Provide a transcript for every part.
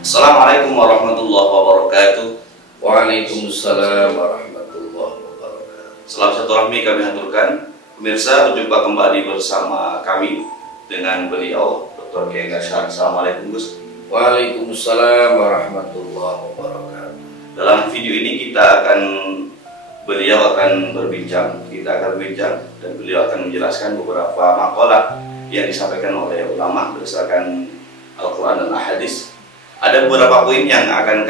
Assalamualaikum warahmatullahi wabarakatuh. Waalaikumsalam warahmatullahi wabarakatuh. Salam silaturahmi kami haturkan. Pemirsa, berjumpa kembali bersama kami dengan beliau Dr. Kiai Gasyar. Assalamualaikum Gus. Waalaikumsalam warahmatullahi wabarakatuh. Dalam video ini beliau akan berbincang dan beliau akan menjelaskan beberapa makalah yang disampaikan oleh ulama berdasarkan Al-Quran dan Al-Hadis. Ada beberapa poin yang akan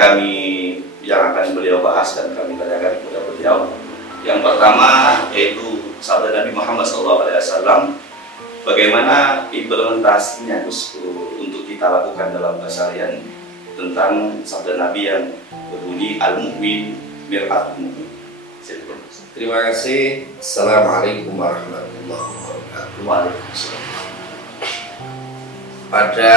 beliau bahas dan kami tanyakan kepada beliau. Yang pertama yaitu sabda Nabi Muhammad SAW, bagaimana implementasinya Gus untuk kita lakukan dalam keseharian tentang sabda Nabi yang berbunyi al-mu'min mir'atul mu'min. Terima kasih. Assalamualaikum warahmatullahi wabarakatuh. Waalaikumsalam. Pada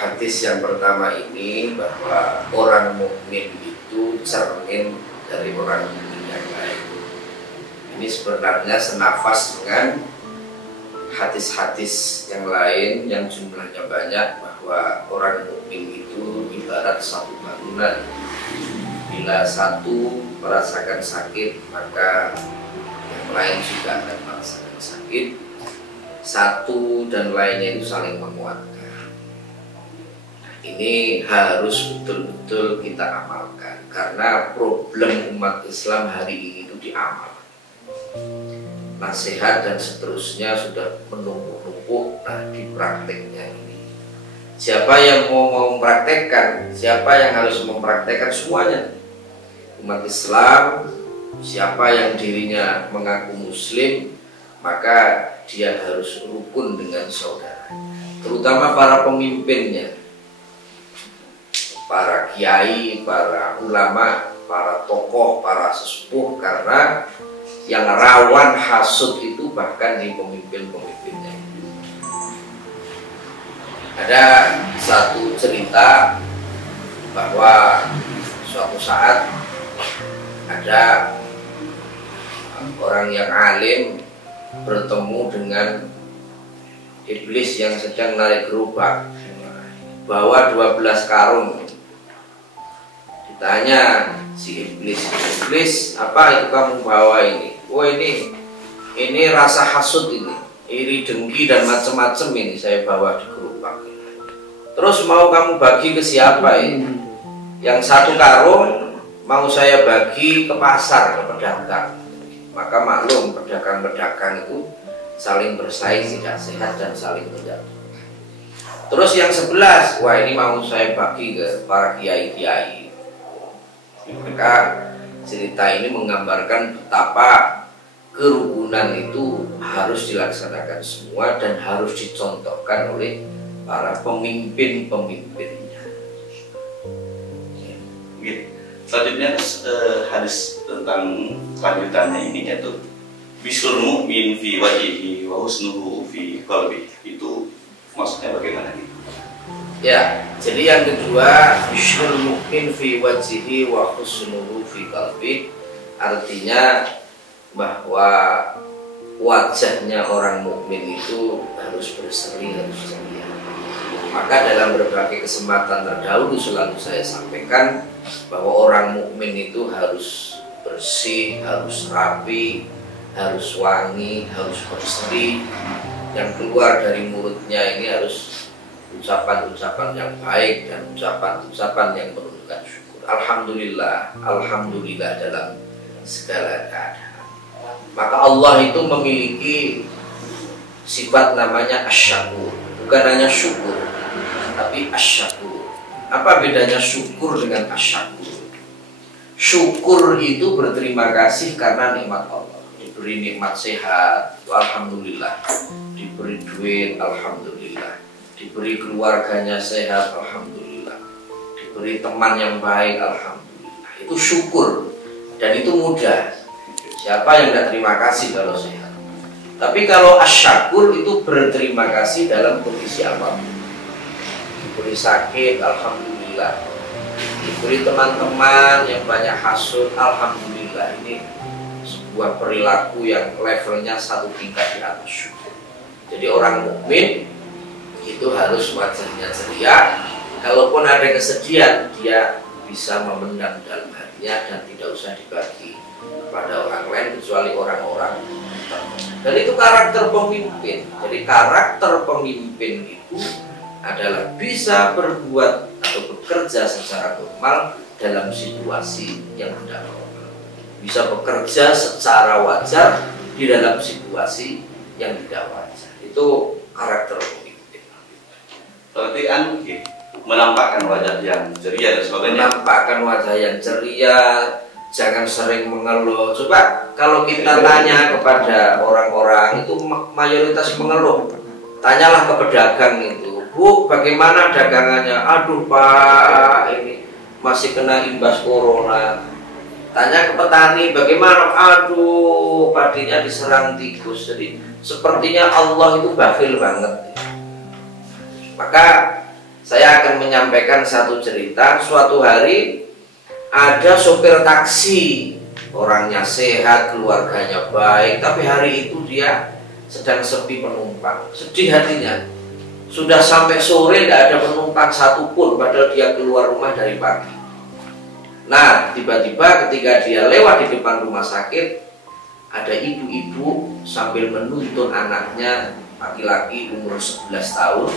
hadis yang pertama ini, bahwa orang mukmin itu cermin dari orang mukmin yang lain. Ini sebenarnya senafas dengan hadis-hadis yang lain yang jumlahnya banyak, bahwa orang mukmin itu ibarat satu bangunan. Bila satu merasakan sakit, maka yang lain juga akan merasakan sakit. Satu dan lainnya itu saling menguatkan. Ini harus betul-betul kita amalkan, karena problem umat Islam hari ini itu di amal. Nasihat dan seterusnya sudah menumpuk-numpuk, nah di prakteknya ini. Siapa yang mau mempraktekkan, siapa yang harus mempraktekkan semuanya? Umat Islam, siapa yang dirinya mengaku muslim, maka dia harus rukun dengan saudara, terutama para pemimpinnya, para kiai, para ulama, para tokoh, para sesepuh, karena yang rawan hasud itu bahkan di pemimpin-pemimpinnya. Ada satu cerita bahwa suatu saat ada orang yang alim bertemu dengan iblis yang sedang narik gerobak, bawa 12 karung. Ditanya si iblis, apa itu kamu bawa ini? Oh ini rasa hasud, ini iri dengki dan macam-macam ini saya bawa di gerobak. Terus mau kamu bagi ke siapa ini? Yang satu karung mau saya bagi ke pasar, ke pedagang. Maka maklum, pedagang-pedagang itu saling bersaing, tidak sehat dan saling menjatuhkan. Terus yang 11, wah ini mau saya bagi ke para kiai-kiai. Maka cerita ini menggambarkan betapa kerukunan itu harus dilaksanakan semua dan harus dicontohkan oleh para pemimpin-pemimpinnya. Selanjutnya hadis tentang lanjutannya ini, yaitu bisul mu'min fi wajhihi wa husnuhu fi qalbi. Itu maksudnya bagaimana nih? Ya, jadi yang kedua, bisul mu'min fi wajhihi wa husnuhu fi qalbi, artinya bahwa wajahnya orang mukmin itu harus berseri, harus ceria. Maka dalam berbagai kesempatan terdahulu selalu saya sampaikan bahwa orang mukmin itu harus bersih, harus rapi, harus wangi, harus berseri. Yang keluar dari mulutnya ini harus ucapan-ucapan yang baik dan ucapan-ucapan yang menunjukkan syukur. Alhamdulillah, alhamdulillah dalam segala keadaan. Maka Allah itu memiliki sifat namanya asyakur, bukan hanya syukur, tapi asyakur. Apa bedanya syukur dengan asyakur? Syukur itu berterima kasih karena nikmat Allah. Diberi nikmat sehat, alhamdulillah. Diberi duit, alhamdulillah. Diberi keluarganya sehat, alhamdulillah. Diberi teman yang baik, alhamdulillah. Itu syukur, dan itu mudah. Siapa yang tidak terima kasih kalau sehat? Tapi kalau asyakur itu berterima kasih dalam kondisi apapun. Diberi sakit, alhamdulillah. Diberi teman-teman yang banyak hasud, alhamdulillah. Ini sebuah perilaku yang levelnya satu tingkat di atas syukur. Jadi orang mukmin itu harus wajahnya ceria, kalaupun ada kesedihan dia bisa memendam dalam hatinya dan tidak usah dibagi pada orang lain kecuali orang-orang tertentu. Dan itu karakter pemimpin. Jadi karakter pemimpin itu adalah bisa berbuat atau bekerja secara normal dalam situasi yang tidak normal, bisa bekerja secara wajar di dalam situasi yang tidak wajar. Itu karakter pemimpin. Berarti kan menampakkan wajah yang ceria dan sebagainya. Menampakkan wajah yang ceria, jangan sering mengeluh. Coba kalau kita tanya kepada orang-orang itu mayoritas mengeluh. Tanyalah ke pedagang itu, Bu, bagaimana dagangannya? Aduh Pak, ini masih kena imbas corona. Tanya ke petani, bagaimana? Aduh, padinya diserang tikus. Jadi sepertinya Allah itu bakhil banget. Maka saya akan menyampaikan satu cerita. Suatu hari ada sopir taksi, orangnya sehat, keluarganya baik, tapi hari itu dia sedang sepi penumpang. Sedih hatinya. Sudah sampai sore tidak ada penumpang satupun, padahal dia keluar rumah dari pagi. Nah, tiba-tiba ketika dia lewat di depan rumah sakit, ada ibu-ibu sambil menuntun anaknya laki-laki umur 11 tahun,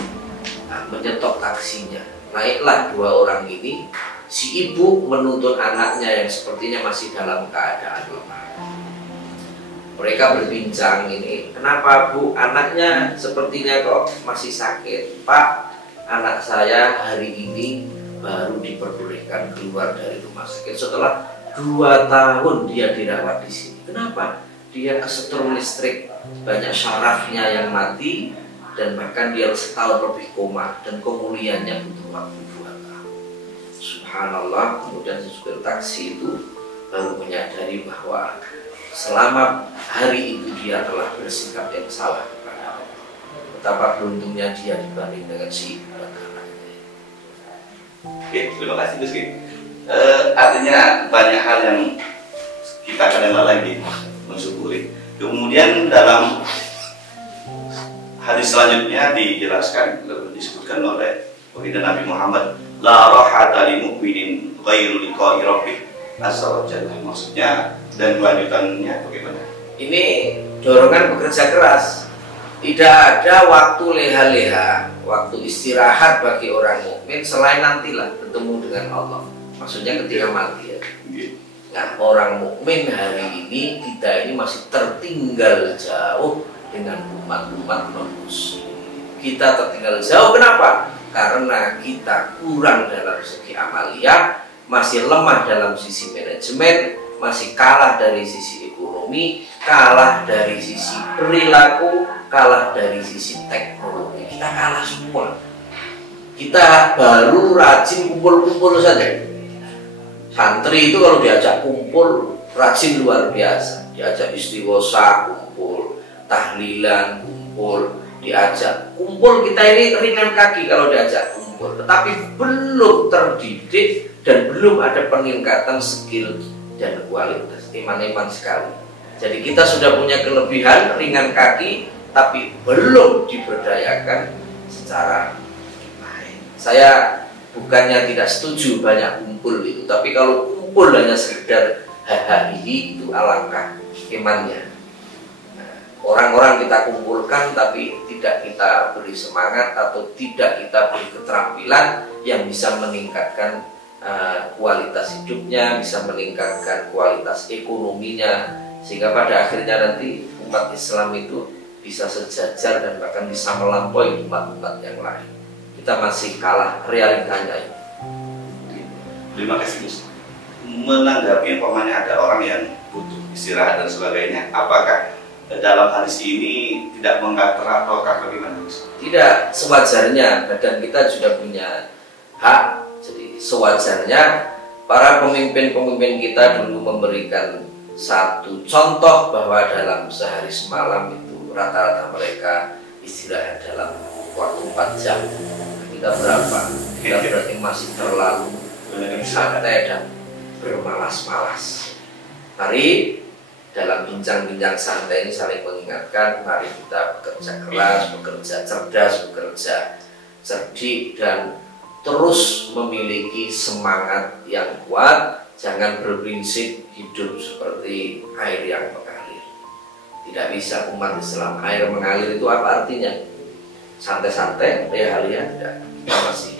menyetok taksinya. Naiklah dua orang ini. Si ibu menuntun anaknya yang sepertinya masih dalam keadaan lemah. Mereka berbincang, ini kenapa Bu, anaknya sepertinya kok masih sakit? Pak, anak saya hari ini baru diperbolehkan keluar dari rumah sakit setelah 2 tahun dia dirawat di sini. Kenapa? Dia kesetrum listrik, banyak syarafnya yang mati, dan bahkan dia setahun lebih koma, dan pemulihannya butuh waktu 2 tahun. Subhanallah. Kemudian supir taksi itu baru menyadari bahwa selama hari itu dia telah bersikap yang salah kepada Allah. Betapa beruntungnya dia dibanding dengan si ibu dan anaknya. Oke, terima kasih Gus. Artinya banyak hal yang kita kadang lagi mensyukuri. Kemudian dalam hadis selanjutnya dijelaskan, disebutkan oleh baginda Nabi Muhammad, la rahata lil mu'minin ghairu liqa'i rabbih azza wa jalla. Maksudnya dan kelanjutannya bagaimana? Ini dorongan bekerja keras. Tidak ada waktu leha-leha, waktu istirahat bagi orang mukmin selain nantilah bertemu dengan Allah. Maksudnya ketika mati ya. Nah, orang mukmin hari ini kita ini masih tertinggal jauh dengan umat-umat non-muslim. Kita tertinggal jauh, kenapa? Karena kita kurang dalam segi amaliyah, masih lemah dalam sisi manajemen, masih kalah dari sisi ekonomi, kalah dari sisi perilaku, kalah dari sisi teknologi. Kita kalah semua. Kita baru rajin kumpul-kumpul saja. Santri itu kalau diajak kumpul rajin luar biasa. Diajak istighosa kumpul, tahlilan kumpul, diajak kumpul. Kita ini ringan kaki kalau diajak kumpul, tetapi belum terdidik dan belum ada peningkatan skill dan kualitas. Iman-iman sekali. Jadi kita sudah punya kelebihan ringan kaki, tapi belum diberdayakan secara baik. Saya bukannya tidak setuju banyak kumpul itu, tapi kalau kumpul hanya sekedar hahaha itu alangkah imannya. Orang-orang kita kumpulkan tapi tidak kita beri semangat atau tidak kita beri keterampilan yang bisa meningkatkan kualitas hidupnya, bisa meningkatkan kualitas ekonominya, sehingga pada akhirnya nanti umat Islam itu bisa sejajar dan bahkan bisa melampaui umat-umat yang lain. Kita masih kalah realitanya ini. Terima kasih Gus. Menanggapi umpamanya ada orang yang butuh istirahat dan sebagainya, apakah dalam hadis ini tidak mengatur atau bagaimana Gus? Tidak, sewajarnya badan kita sudah punya hak. Jadi sewajarnya para pemimpin-pemimpin kita dulu memberikan satu contoh bahwa dalam sehari semalam itu rata-rata mereka istirahat dalam waktu 4 jam. Kita berapa? Kita berarti masih terlalu santai dan bermalas-malas. Mari dalam bincang-bincang santai ini saling mengingatkan, mari kita bekerja keras, bekerja cerdas, bekerja cerdik, dan terus memiliki semangat yang kuat, jangan berprinsip hidup seperti air yang mengalir. Tidak bisa umat Islam. Air mengalir itu apa artinya? Santai-santai, realia tidak. Kita masih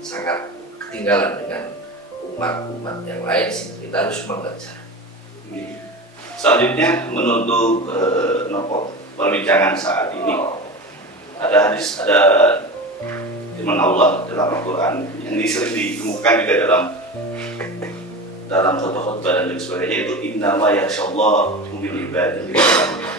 sangat ketinggalan dengan umat-umat yang lain. Kita harus mengejar. Selanjutnya menutup perbincangan saat ini, ada hadis, ada firman Allah dalam Al-Quran yang sering ditemukan juga dalam khutbah-khutbah dan lain sebagainya, itu innama yakhshallah min ibadihi.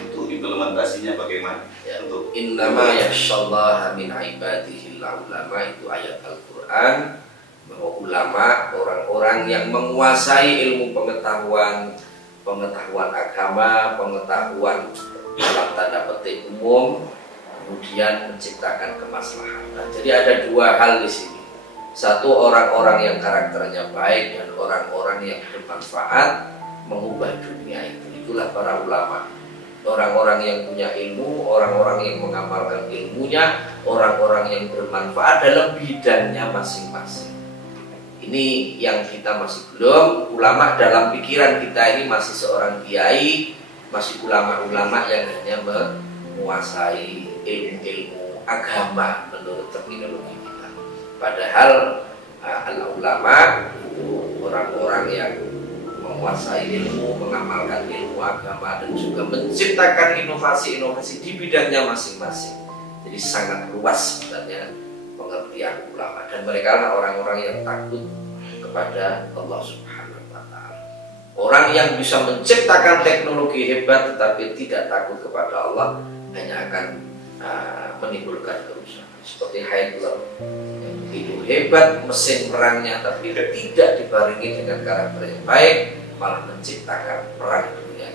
Itu implementasinya bagaimana? Ya, untuk innama yakhshallah min ibadihi ulama, itu ayat Al-Quran bahwa ulama orang-orang yang menguasai ilmu pengetahuan agama, pengetahuan dalam tanda petik umum, kemudian menciptakan kemaslahatan. Jadi ada dua hal di sini. Satu, orang-orang yang karakternya baik dan orang-orang yang bermanfaat mengubah dunia itu. Itulah para ulama. Orang-orang yang punya ilmu, orang-orang yang mengamalkan ilmunya, orang-orang yang bermanfaat dalam bidangnya masing-masing. Ini yang kita masih belum. Ulama dalam pikiran kita ini masih seorang kiai, masih ulama-ulama yang hanya menguasai ilmu-ilmu agama menurut terminologi kita. Padahal al-ulama itu orang-orang yang menguasai ilmu, mengamalkan ilmu agama, dan juga menciptakan inovasi-inovasi di bidangnya masing-masing. Jadi sangat luas sebenarnya pengertian ulama, dan mereka lah orang-orang yang takut kepada Allah Subhanahu wa Ta'ala. Orang yang bisa menciptakan teknologi hebat tetapi tidak takut kepada Allah hanya akan menimbulkan kerusakan. Seperti Hitler, yang begitu hebat mesin perangnya tapi tidak dibarengi dengan karakter yang baik, malah menciptakan perang dunia.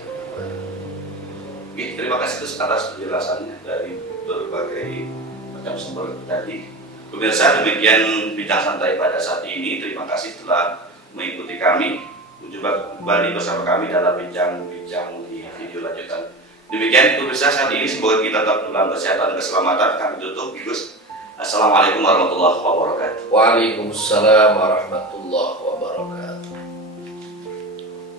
Terima kasih atas penjelasannya dari berbagai macam sumber tadi. Pemirsa, demikian bincang santai pada saat ini. Terima kasih telah mengikuti kami. Jumpa kembali bersama kami dalam bincang-bincang di video lanjutan. Demikian pemirsa saat ini, semoga kita tetap dalam kesehatan dan keselamatan. Kami tutup, Gus. Assalamualaikum warahmatullahi wabarakatuh. Waalaikumsalam warahmatullahi wabarakatuh.